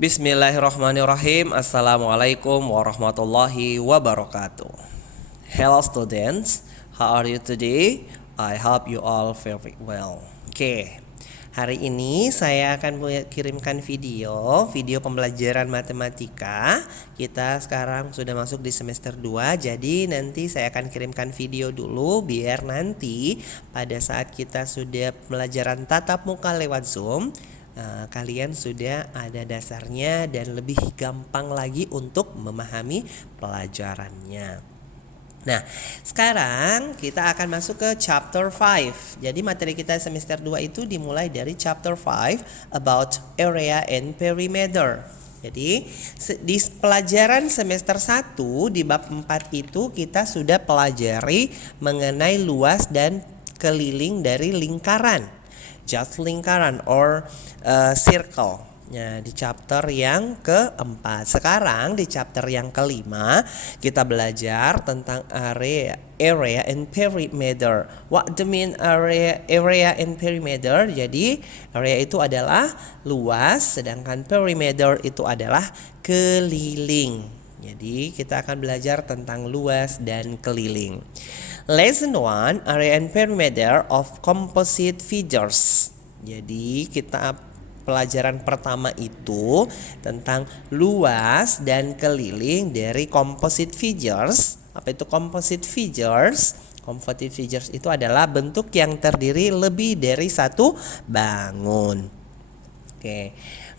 Bismillahirrahmanirrahim. Assalamualaikum warahmatullahi wabarakatuh. Hello students, how are you today? I hope you all very well. Hari ini saya akan kirimkan video pembelajaran matematika. Kita sekarang sudah masuk di semester 2, jadi nanti saya akan kirimkan video dulu biar nanti pada saat kita sudah pelajaran tatap muka lewat Zoom, kalian sudah ada dasarnya dan lebih gampang lagi untuk memahami pelajarannya. Nah, sekarang kita akan masuk ke chapter 5. Jadi materi kita semester 2 itu dimulai dari chapter 5 about area and perimeter. Jadi di pelajaran semester 1 di bab 4 itu kita sudah pelajari mengenai luas dan keliling dari lingkaran. Just lingkaran or circle. Ya, di chapter yang keempat. Sekarang di chapter yang kelima kita belajar tentang area and perimeter. What do mean area and perimeter? Jadi area itu adalah luas, sedangkan perimeter itu adalah keliling. Jadi kita akan belajar tentang luas dan keliling. Lesson 1, area and perimeter of composite figures. Jadi kita pelajaran pertama itu tentang luas dan keliling dari composite figures. Apa itu composite figures? Composite figures itu adalah bentuk yang terdiri lebih dari satu bangun.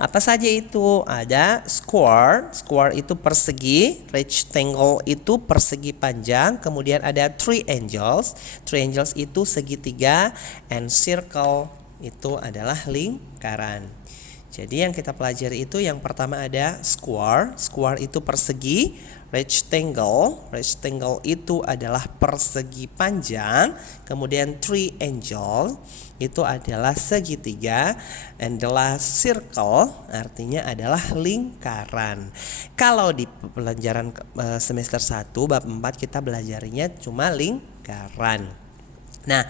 Apa saja itu? Ada square itu persegi, rectangle itu persegi panjang, kemudian ada triangles itu segitiga, and circle itu adalah lingkaran. Jadi yang kita pelajari itu yang pertama ada square itu persegi, rectangle itu adalah persegi panjang, kemudian triangle itu adalah segitiga, and the last circle artinya adalah lingkaran. Kalau di pelajaran semester 1 bab 4 kita belajarinya cuma lingkaran. Nah,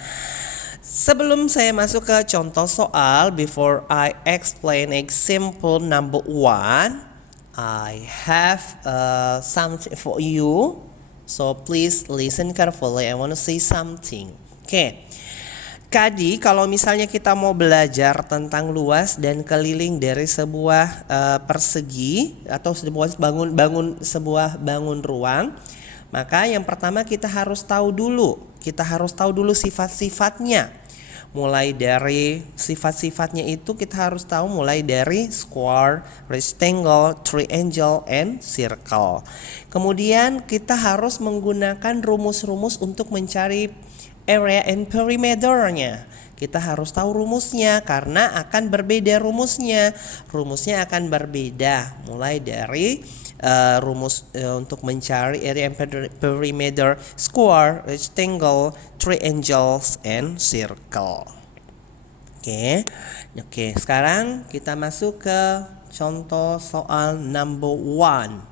sebelum saya masuk ke contoh soal, before I explain example number 1, I have something for you. So please listen carefully. I want to say something. Tadi kalau misalnya kita mau belajar tentang luas dan keliling dari sebuah persegi atau sebuah bangun ruang, maka yang pertama kita harus tahu dulu sifat-sifatnya. Mulai dari sifat-sifatnya itu kita harus tahu mulai dari square, rectangle, triangle, and circle. Kemudian kita harus menggunakan rumus-rumus untuk mencari area and perimeternya. Kita harus tahu rumusnya karena akan berbeda rumusnya. Rumusnya akan berbeda mulai dari rumus untuk mencari area and perimeter square, rectangle, triangles, and circle. Oke, sekarang kita masuk ke contoh soal number 1.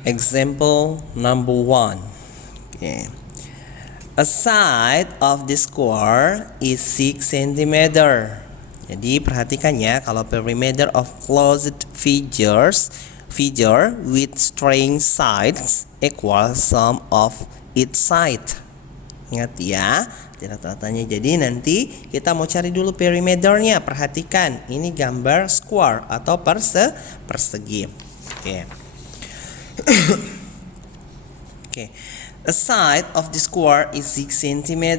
Example number 1. A side of the square is 6 cm. Jadi perhatikan ya, kalau perimeter of closed figure with straight sides equal sum of its side. Ingat ya, rata-ratanya. Jadi nanti kita mau cari dulu perimeternya. Perhatikan, ini gambar square atau persegi. A side of the square is 6 cm.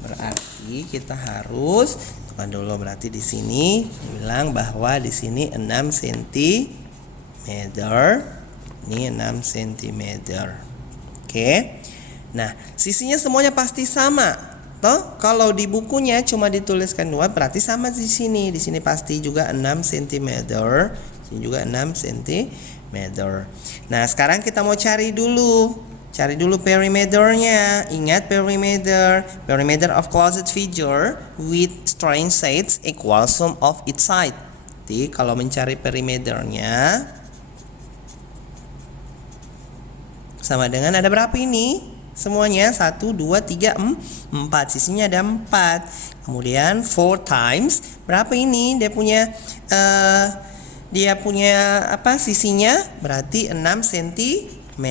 Berarti kita harus dulu, berarti di sini dibilang bahwa di sini 6 cm. Ini 6 cm. Nah, sisinya semuanya pasti sama. Toh, kalau di bukunya cuma dituliskan 2, berarti sama di sini. Di sini pasti juga 6 cm. Sini juga 6 cm. Nah, sekarang kita mau cari dulu perimeternya. Ingat perimeter of closed figure with straight sides equal sum of its side. Jadi kalau mencari perimeternya sama dengan ada berapa ini? semuanya 1, 2, 3, 4. Sisinya ada 4. Kemudian 4 times berapa ini? Dia punya apa sisinya? Berarti 6 cm.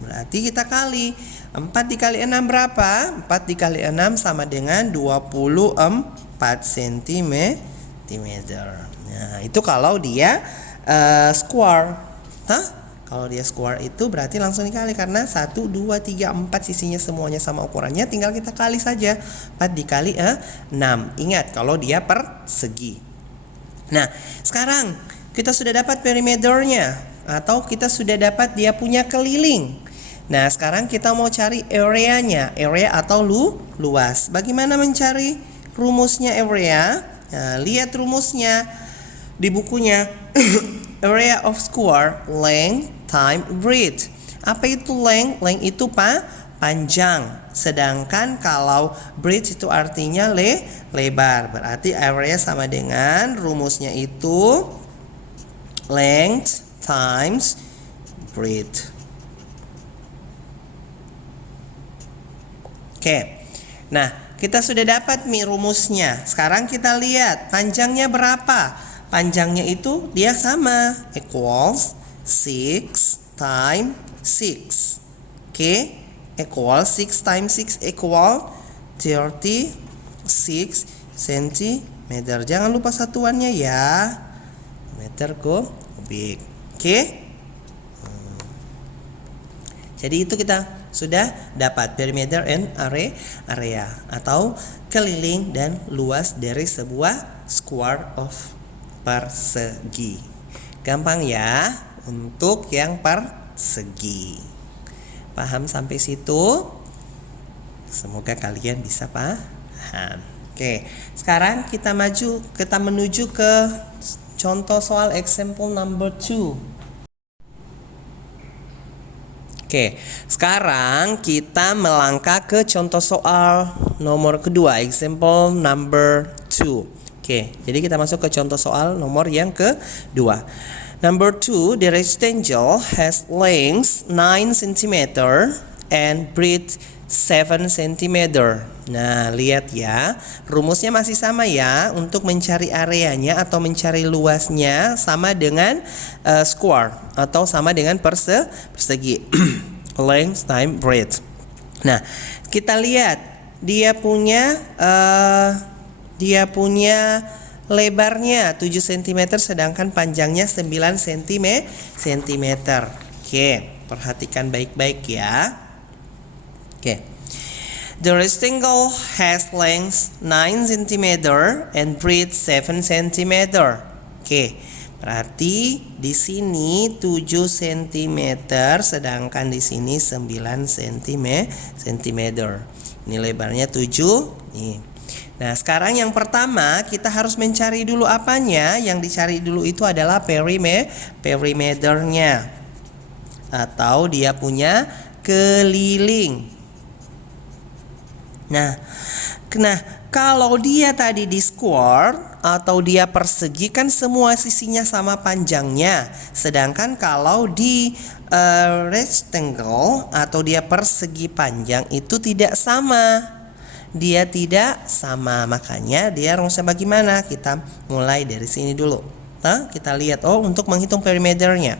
Berarti kita kali 4 dikali 6 berapa? 4 dikali 6 sama dengan 24 cm. Nah, itu kalau dia square. Kalau dia square itu berarti langsung dikali karena 1, 2, 3, 4 sisinya semuanya sama ukurannya, tinggal kita kali saja. 4 dikali 6. Ingat kalau dia persegi. Nah, sekarang kita sudah dapat perimeternya atau kita sudah dapat dia punya keliling. Nah, sekarang kita mau cari areanya, area atau luas. Bagaimana mencari rumusnya area? Nah, lihat rumusnya di bukunya. Area of square, length time breadth. Apa itu length? Length itu panjang. Sedangkan kalau breadth itu artinya lebar. Berarti area sama dengan rumusnya itu length times breadth. Oke. Nah, kita sudah dapat nih rumusnya. Sekarang kita lihat panjangnya berapa. Panjangnya itu dia sama, equals 6 times 6. Oke, equal 6 times 6 equal 36 cm. Jangan lupa satuannya ya, meter kubik. Oke. Jadi itu kita sudah dapat perimeter and area atau keliling dan luas dari sebuah square of persegi. Gampang ya untuk yang persegi. Paham sampai situ? Semoga kalian bisa paham. Oke, sekarang kita menuju ke contoh soal example number 2. Oke, sekarang kita melangkah ke contoh soal nomor kedua, example number 2. Oke, jadi kita masuk ke contoh soal nomor yang kedua. Number 2, the rectangle has length 9 cm and breadth 7 cm. Nah, lihat ya, rumusnya masih sama ya. Untuk mencari areanya atau mencari luasnya sama dengan square atau sama dengan persegi. Length times breadth. Nah, kita lihat dia punya lebarnya 7 cm sedangkan panjangnya 9 cm. Oke, perhatikan baik-baik ya. Oke. The rectangle has length 9 cm and breadth 7 cm. Oke. Berarti di sini 7 cm sedangkan di sini 9 cm. Ini lebarnya 7 nih. Nah, sekarang yang pertama kita harus mencari dulu apanya. Yang dicari dulu itu adalah perimeternya atau dia punya keliling. Nah, kalau dia tadi di square atau dia persegi kan semua sisinya sama panjangnya. Sedangkan kalau di rectangle atau dia persegi panjang itu tidak sama. Dia tidak sama, makanya dia rumusnya bagaimana? Kita mulai dari sini dulu. Kita lihat untuk menghitung perimeternya.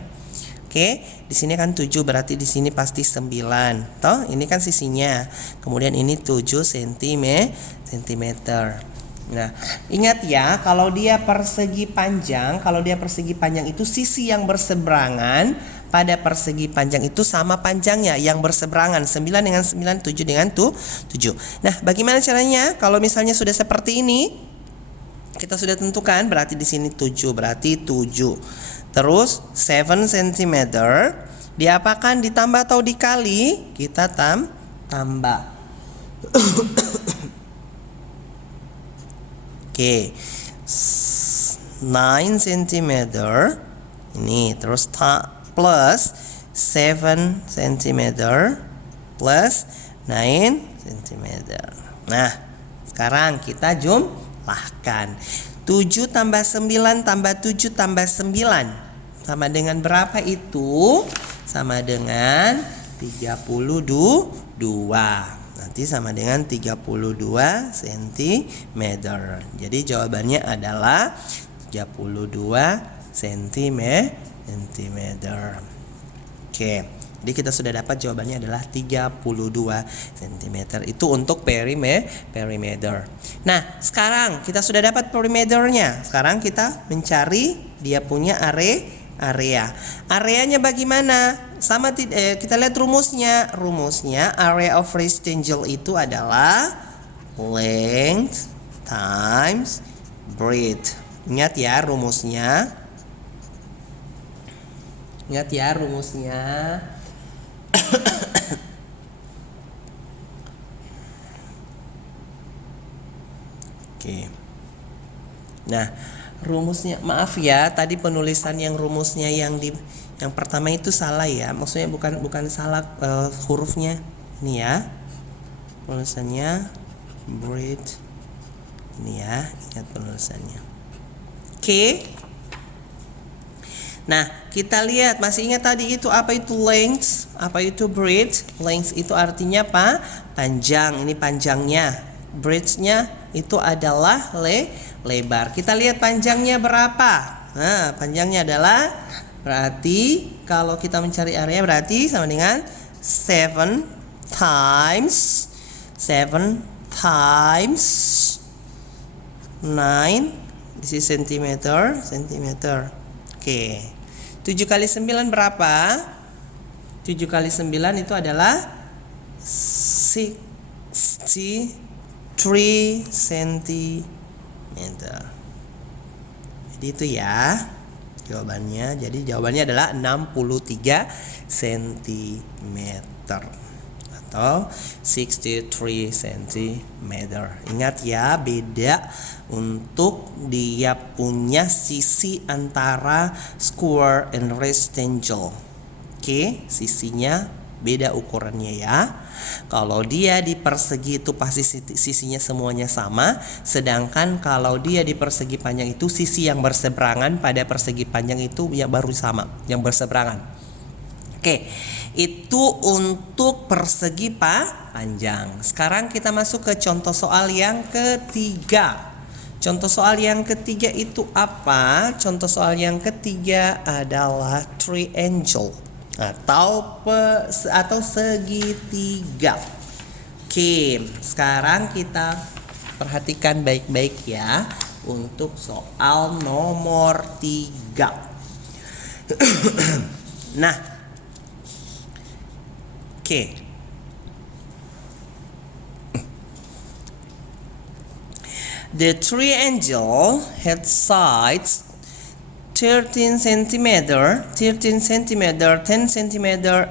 Oke, di sini kan 7 berarti di sini pasti 9. Ini kan sisinya. Kemudian ini 7 cm. Nah, ingat ya, kalau dia persegi panjang itu sisi yang berseberangan pada persegi panjang itu sama panjangnya yang berseberangan 9 dengan 9, 7 dengan 7. Nah, bagaimana caranya? Kalau misalnya sudah seperti ini, kita sudah tentukan berarti di sini 7 berarti 7. Terus 7 cm diapakan? Ditambah atau dikali? Kita tambah. Oke. 9 cm ini terus plus 7 cm plus 9 cm. Nah, sekarang kita jumlahkan 7 tambah 9 tambah 7 tambah 9 sama dengan berapa itu? Sama dengan 32. Nanti sama dengan 32 cm. Jadi jawabannya adalah 32 cm. Oke. Jadi kita sudah dapat jawabannya adalah 32 cm. Itu untuk perimeter. Nah, sekarang kita sudah dapat perimeternya. Sekarang kita mencari dia punya area. Areanya bagaimana? Sama kita lihat rumusnya. Rumusnya area of rectangle itu adalah length times breadth. Ingat ya rumusnya. Oke. Nah, rumusnya, maaf ya, tadi penulisan yang rumusnya yang pertama itu salah ya. Maksudnya bukan salah hurufnya. Ini ya. Penulisannya breadth. Ini ya, ingat penulisannya. Oke. Nah, kita lihat, masih ingat tadi itu apa itu length, apa itu breadth? Length itu artinya apa? Panjang, ini panjangnya. Breadth-nya itu adalah lebar. Kita lihat panjangnya berapa? Nah, panjangnya adalah, berarti kalau kita mencari area berarti sama dengan 7 times 9. This is centimeter. Oke. 7 kali 9 berapa? 7 kali 9 itu adalah 63 cm. Jadi itu ya jawabannya. Jadi jawabannya adalah 63 cm atau 63 cm. Ingat ya, beda untuk dia punya sisi antara square and rectangle. Oke, sisinya beda ukurannya ya. Kalau dia di persegi itu pasti sisinya semuanya sama, sedangkan kalau dia di persegi panjang itu sisi yang berseberangan pada persegi panjang itu yang baru sama, yang berseberangan. Oke, itu untuk persegi panjang. Sekarang kita masuk ke contoh soal yang ketiga. Contoh soal yang ketiga itu apa? Contoh soal yang ketiga adalah triangle atau segitiga. Oke, sekarang kita perhatikan baik-baik ya untuk soal nomor 3. Nah, oke. The triangle had sides 13 cm, 10 cm,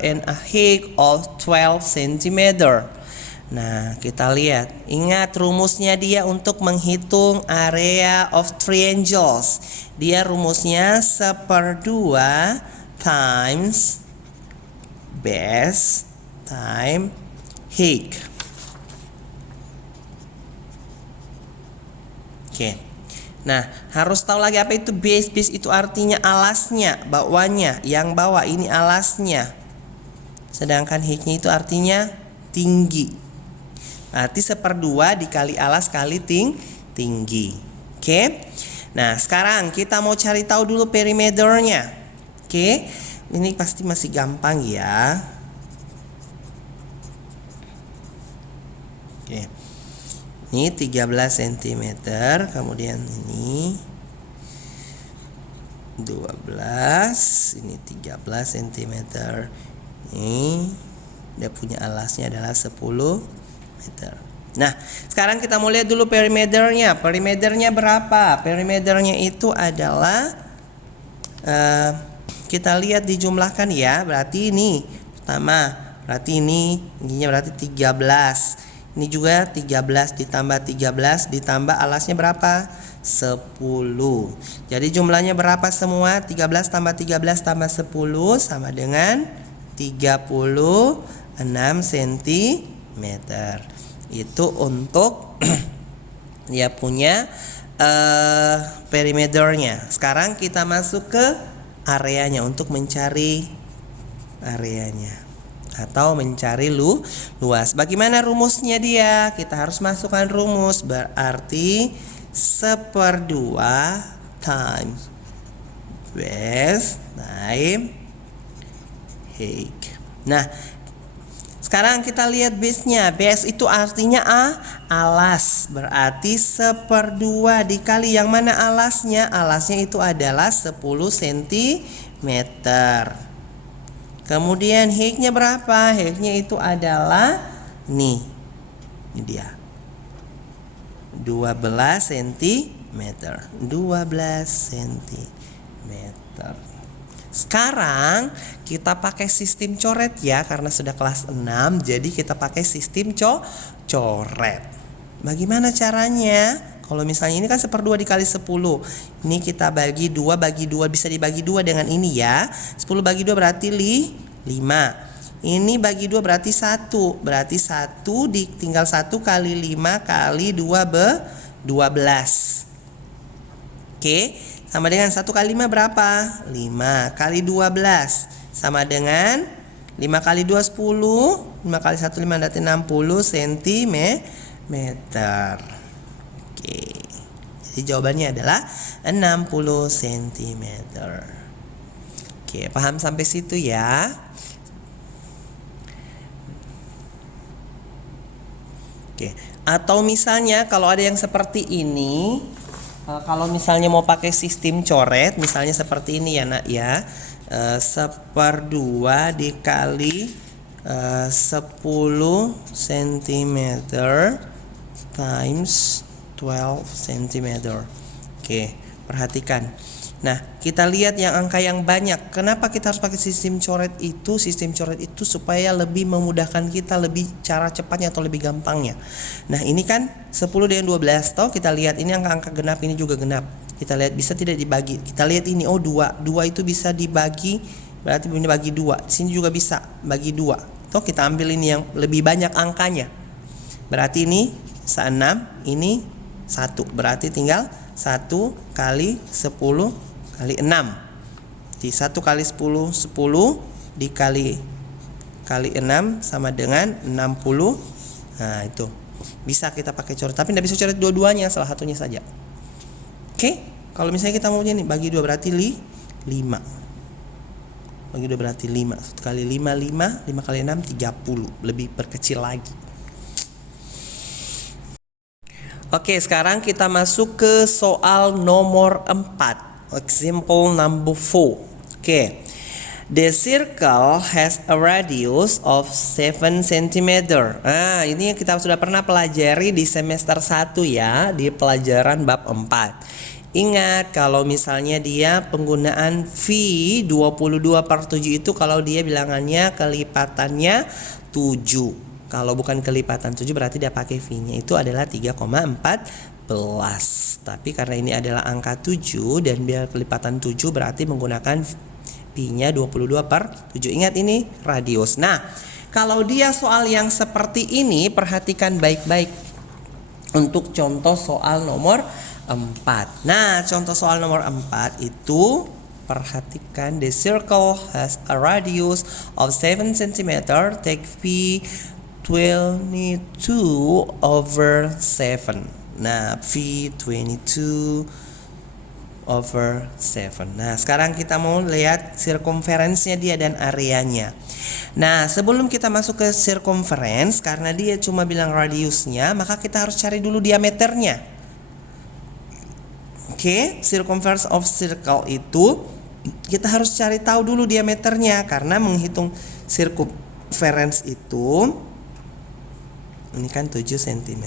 and a height of 12 cm. Nah, kita lihat. Ingat rumusnya dia untuk menghitung area of triangles. Dia rumusnya 1/2 times base times height. Oke. Nah, harus tahu lagi apa itu base. Base itu artinya alasnya, bawahnya. Yang bawah ini alasnya. Sedangkan height-nya itu artinya tinggi. Berarti 1/2 dikali alas kali tinggi. Oke. Nah, sekarang kita mau cari tahu dulu perimeternya. Oke. Ini pasti masih gampang ya. Oke. Ini 13 cm, kemudian ini 12, ini 13 cm. Ini dia punya alasnya adalah 10 meter. Nah, sekarang kita mau lihat dulu perimeternya. Perimeternya berapa? Perimeternya itu adalah kita lihat dijumlahkan ya. Berarti ini pertama, berarti ininya berarti 13. Ini juga 13 ditambah 13 ditambah alasnya berapa? 10. Jadi jumlahnya berapa semua? 13 tambah 13 tambah 10 sama dengan 36 cm. Itu untuk dia punya perimeternya. Sekarang kita masuk ke areanya untuk mencari areanya. atau mencari luas. Bagaimana rumusnya dia? Kita harus masukkan rumus, berarti 1/2 times base time height. Nah, sekarang kita lihat base-nya. Base itu artinya alas. Berarti 1/2 dikali yang mana alasnya? Alasnya itu adalah 10 cm. Kemudian height-nya berapa? Height-nya itu adalah ini dia. 12 cm. 12 cm. Sekarang kita pakai sistem coret ya, karena sudah kelas 6, jadi kita pakai sistem coret. Bagaimana caranya? Kalau misalnya ini kan 1/2 dikali 10. Ini kita bagi 2, bisa dibagi 2 dengan ini ya. 10 bagi 2 berarti 5. Ini bagi 2 berarti 1. Berarti 1 tinggal 1 kali 5 kali 2 12. Oke, sama dengan 1 kali 5 berapa? 5 kali 12 sama dengan 5 kali 2 10. 5 kali 1 5 berarti 60 cm. Oke, jadi jawabannya adalah 60 cm. Oke, paham sampai situ ya? Oke, atau misalnya kalau ada yang seperti ini, kalau misalnya mau pakai sistem coret, misalnya seperti ini ya nak ya, 1/2 dikali 10 cm times 12 cm. Oke, perhatikan. Nah, kita lihat yang angka yang banyak. Kenapa kita harus pakai sistem coret itu? Sistem coret itu supaya lebih memudahkan kita, lebih cara cepatnya atau lebih gampangnya. Nah, ini kan 10 dengan 12. Toh kita lihat ini angka-angka genap, ini juga genap. Kita lihat bisa tidak dibagi. Kita lihat ini, oh 2. 2 itu bisa dibagi, berarti ini bagi 2. Di sini juga bisa bagi 2. Toh kita ambil ini yang lebih banyak angkanya. Berarti ini 6, ini 1. Berarti tinggal 1 kali 10 kali 6. Di 1 kali 10 dikali 6 sama dengan 60. Nah, itu. Bisa kita pakai coret, tapi tidak bisa coret dua-duanya, salah satunya saja. Oke, kalau misalnya kita maunya nih bagi 2 berarti 5. Bagi 2 berarti 5. 1 kali 5 5, 5 kali 6 30. Lebih perkecil lagi. Oke, sekarang kita masuk ke soal nomor 4. Example number 4. Oke. The circle has a radius of 7 cm. Nah, ini yang kita sudah pernah pelajari di semester 1 ya, di pelajaran bab 4. Ingat kalau misalnya dia penggunaan V 22/7 itu kalau dia bilangannya kelipatannya 7. Kalau bukan kelipatan 7 berarti dia pakai V-nya itu adalah 3,14. Tapi karena ini adalah angka 7 dan biar kelipatan 7 berarti menggunakan Pi-nya 22/7. Ingat ini radius. Nah, kalau dia soal yang seperti ini, perhatikan baik-baik untuk contoh soal nomor 4. Nah, contoh soal nomor 4 itu perhatikan, the circle has a radius of 7 cm. Take P 22/7. Nah, V 22/7. Nah, sekarang kita mau lihat circumference-nya dia dan areanya. Nah, sebelum kita masuk ke circumference, karena dia cuma bilang radiusnya, maka kita harus cari dulu diameternya. Oke, circumference of circle itu kita harus cari tahu dulu diameternya, karena menghitung circumference itu ini kan 7 cm.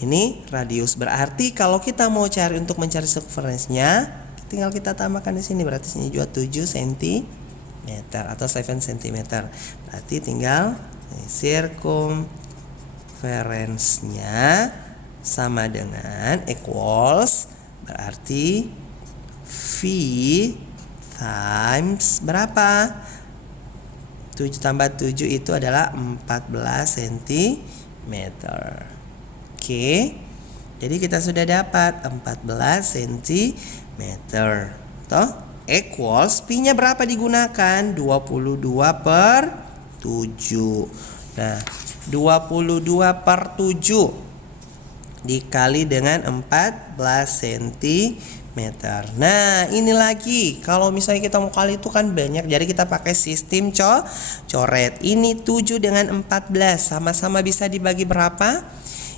Ini radius. Berarti kalau kita mau cari untuk mencari circumference-nya, tinggal kita tambahkan di sini. Berarti sini juga 7 cm atau 7 cm. Berarti tinggal circumference-nya sama dengan equals, berarti V times berapa? 7 tambah 7 itu adalah 14 cm. Oke. Jadi kita sudah dapat 14 cm. Toh, equals Pi-nya berapa digunakan? 22/7. 7. Nah, 22 per 7 dikali dengan 14 cm. Nah, ini lagi. Kalau misalnya kita mau kali itu kan banyak. Jadi kita pakai sistem coret. Ini 7 dengan 14 sama-sama bisa dibagi berapa?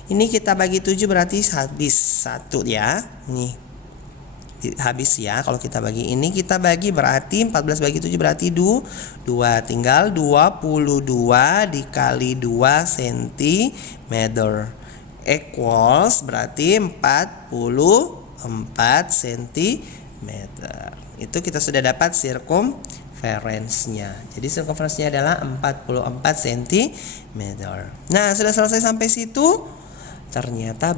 Ini kita bagi 7 berarti habis 1 ya. Nih. Habis ya, kalau kita bagi ini kita bagi berarti 14 bagi 7 berarti 2, tinggal 22 dikali 2 cm equals berarti 44 cm. Itu kita sudah dapat circumference-nya. Jadi circumference-nya adalah 44 cm. Nah, sudah selesai sampai situ? Ternyata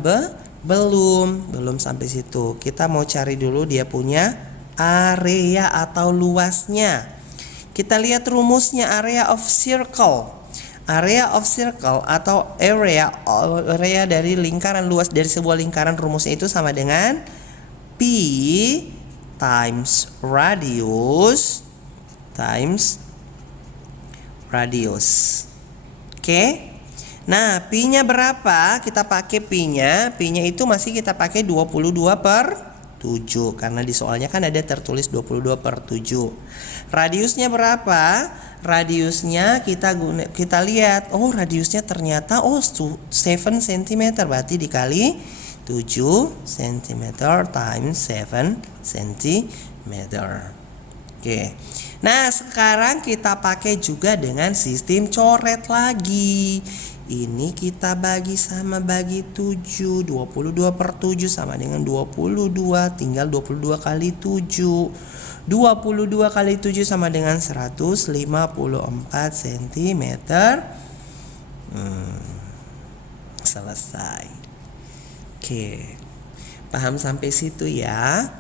belum sampai situ. Kita mau cari dulu dia punya area atau luasnya. Kita lihat rumusnya area of circle. Area of circle atau area dari lingkaran, luas dari sebuah lingkaran, rumusnya itu sama dengan P times radius times radius. Oke? Nah, Pi-nya berapa? Kita pakai Pi-nya. Pi-nya itu masih kita pakai 22 per 7. Karena di soalnya kan ada tertulis 22 per 7. Radiusnya berapa? Radiusnya kita lihat. Oh, radiusnya ternyata 7 cm. Berarti dikali 7 cm times 7 cm. Oke. Nah, sekarang kita pakai juga dengan sistem coret lagi. Ini kita bagi 7. 22 per 7 sama dengan 22. Tinggal 22 kali 7. 22 kali 7 sama dengan 154 cm. Selesai. Oke. Paham sampai situ ya?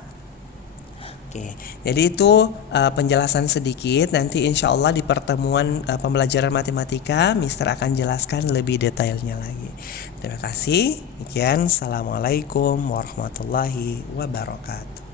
Oke, jadi itu penjelasan sedikit. Nanti insya Allah di pertemuan pembelajaran matematika, Mister akan jelaskan lebih detailnya lagi. Terima kasih. Sekian, Assalamualaikum warahmatullahi wabarakatuh.